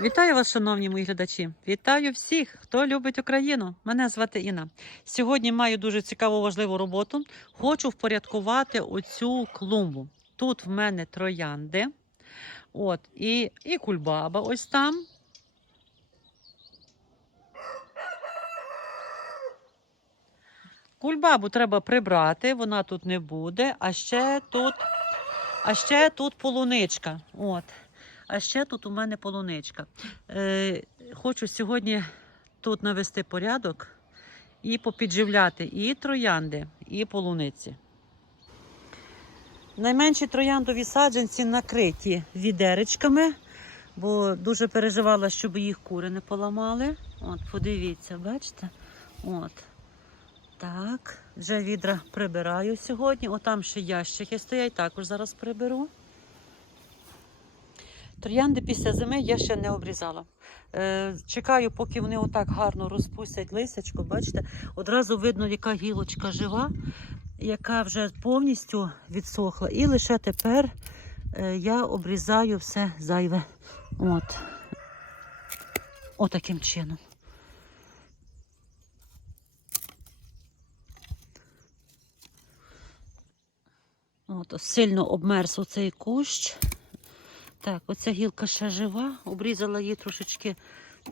Вітаю вас, шановні мої глядачі! Вітаю всіх, хто любить Україну. Мене звати Інна. Сьогодні маю дуже цікаву важливу роботу. Хочу впорядкувати оцю клумбу. Тут в мене троянди, от, і, і кульбаба ось там. Кульбабу треба прибрати, вона тут не буде. А ще тут, а ще тут полуничка. От. А ще тут у мене полуничка. Е, хочу сьогодні тут навести порядок і попідживляти і троянди, і полуниці. Найменші трояндові саджанці накриті відеречками, бо дуже переживала, щоб їх кури не поламали. От, подивіться, бачите? От. Так, вже відра прибираю сьогодні. Отам ще ящики стоять, також зараз приберу. Троянди після зими я ще не обрізала. Е, чекаю, поки вони отак гарно розпустять лисячко. Бачите, одразу видно, яка гілочка жива, яка вже повністю відсохла. І лише тепер е, я обрізаю все зайве. От. Отаким чином. От, сильно обмерз оцей кущ. Так, оця гілка ще жива, обрізала її трошечки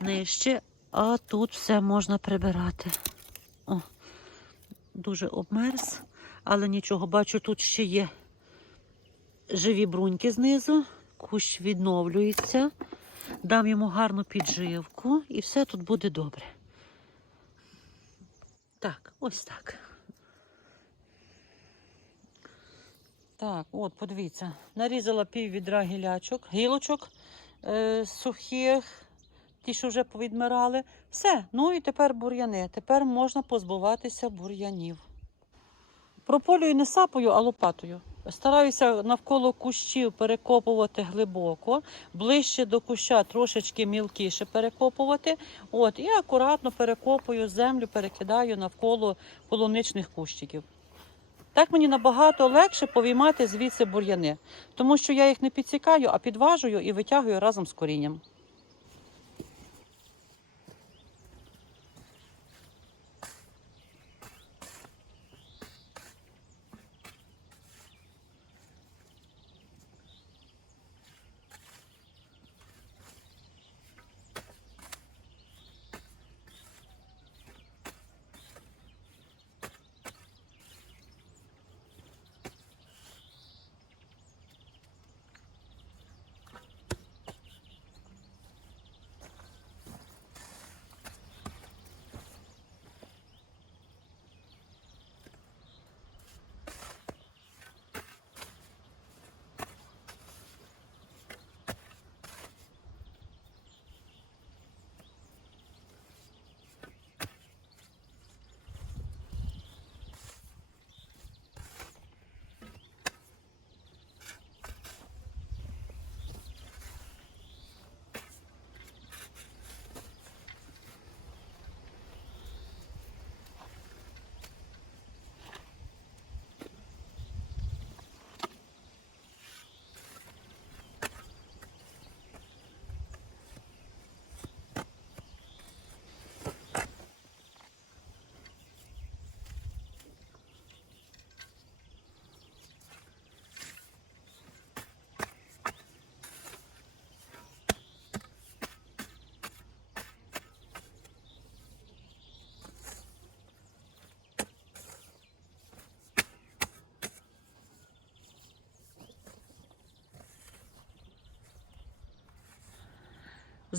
нижче, а тут все можна прибирати. О, дуже обмерз, але нічого, бачу, тут ще є живі бруньки знизу, кущ відновлюється, дам йому гарну підживку і все тут буде добре. Так, ось так. Так, от, подивіться, нарізала пів відра гілячок, гілочок е, сухих, ті, що вже повідмирали. Все, ну і тепер бур'яни. Тепер можна позбуватися бур'янів. Прополюю не сапою, а лопатою. Стараюся навколо кущів перекопувати глибоко, ближче до куща трошечки мілкіше перекопувати. От, і акуратно перекопую землю, перекидаю навколо полуничних кущиків. Так мені набагато легше повіймати звідси бур'яни, тому що я їх не підсікаю, а підважую і витягую разом з корінням.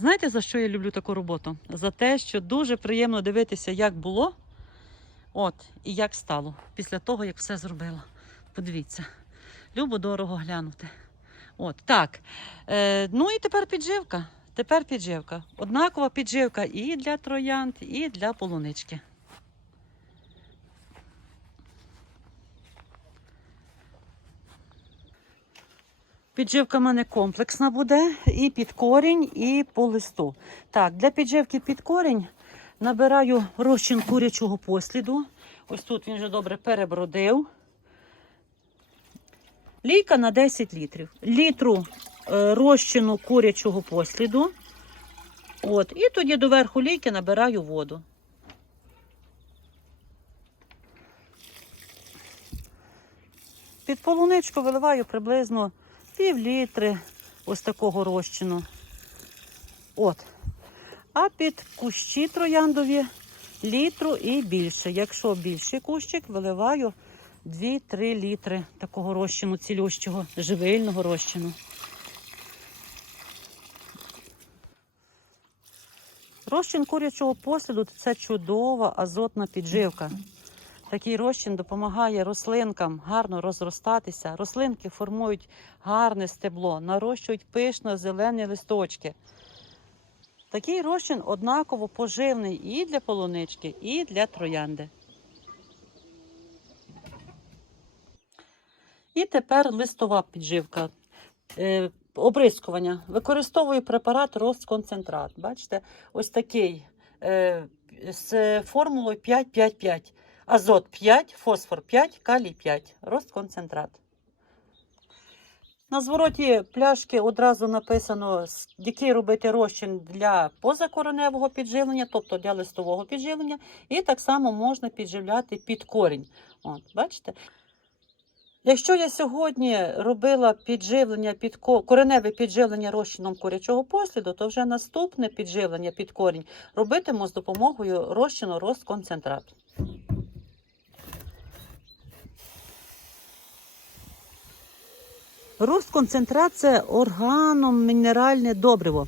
Знаєте, за що я люблю таку роботу? За те, що дуже приємно дивитися, як було, от, і як стало після того, як все зробила. Подивіться, любо дорого глянути. От, так. Е, ну і тепер підживка. Тепер підживка. Однакова підживка і для троянд, і для полунички. Підживка в мене комплексна буде і під корінь, і по листу. Так, для підживки під корінь набираю розчин курячого посліду. Ось тут він вже добре перебродив. Лійка на 10 літрів. Літру е, розчину курячого посліду От, і тоді до верху лійки набираю воду. Під полуничку виливаю приблизно пів літри ось такого розчину. От. А під кущі трояндові літру і більше. Якщо більший кущик, виливаю 2-3 літри такого розчину цілющого, живильного розчину. Розчин курячого посліду це чудова азотна підживка. Такий розчин допомагає рослинкам гарно розростатися. Рослинки формують гарне стебло, нарощують пишно зелені листочки. Такий розчин однаково поживний і для полунички, і для троянди. І тепер листова підживка. Е, обрискування. Використовую препарат Ростконцентрат. Бачите, ось такий е, з формулою 5-5-5. Азот 5, фосфор 5, калій 5. Ростконцентрат. На звороті пляшки одразу написано, який робити розчин для позакореневого підживлення, тобто для листового підживлення, і так само можна підживляти під корінь. От, бачите? Якщо я сьогодні робила підживлення під кореневе підживлення розчином курячого посліду, то вже наступне підживлення під корінь робитиму з допомогою розчину розконцентрат. Розконцентрат це органомінеральне добриво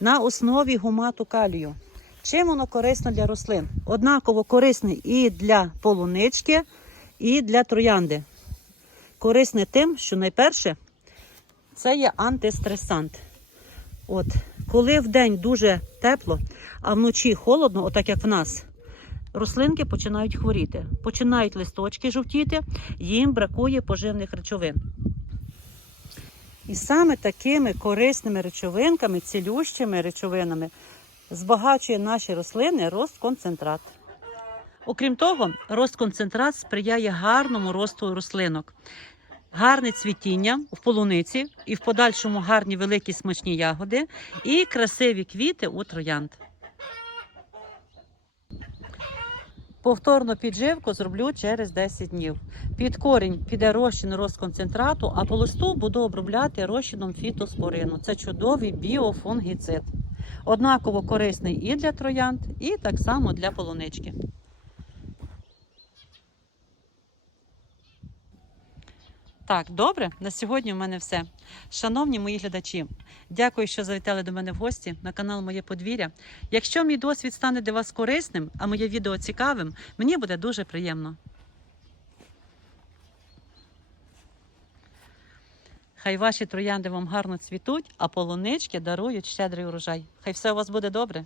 на основі гумату калію. Чим воно корисно для рослин? Однаково корисне і для полунички, і для троянди. Корисне тим, що найперше це є антистресант. От, коли вдень дуже тепло, а вночі холодно, отак як в нас, рослинки починають хворіти, починають листочки жовтіти, їм бракує поживних речовин. І саме такими корисними речовинками, цілющими речовинами, збагачує наші рослини розконцентрат. Окрім того, розконцентрат сприяє гарному росту рослинок. Гарне цвітіння в полуниці і в подальшому гарні великі смачні ягоди і красиві квіти у троянд. Повторну підживку зроблю через 10 днів. Під корінь піде розчин розконцентрату, а по листу буду обробляти розчином фітоспорину. Це чудовий біофунгіцид. Однаково корисний і для троянд, і так само для полунички. Так, добре, на сьогодні в мене все. Шановні мої глядачі, дякую, що завітали до мене в гості на канал Моє подвір'я. Якщо мій досвід стане для вас корисним, а моє відео цікавим, мені буде дуже приємно. Хай ваші троянди вам гарно цвітуть, а полунички дарують щедрий урожай. Хай все у вас буде добре.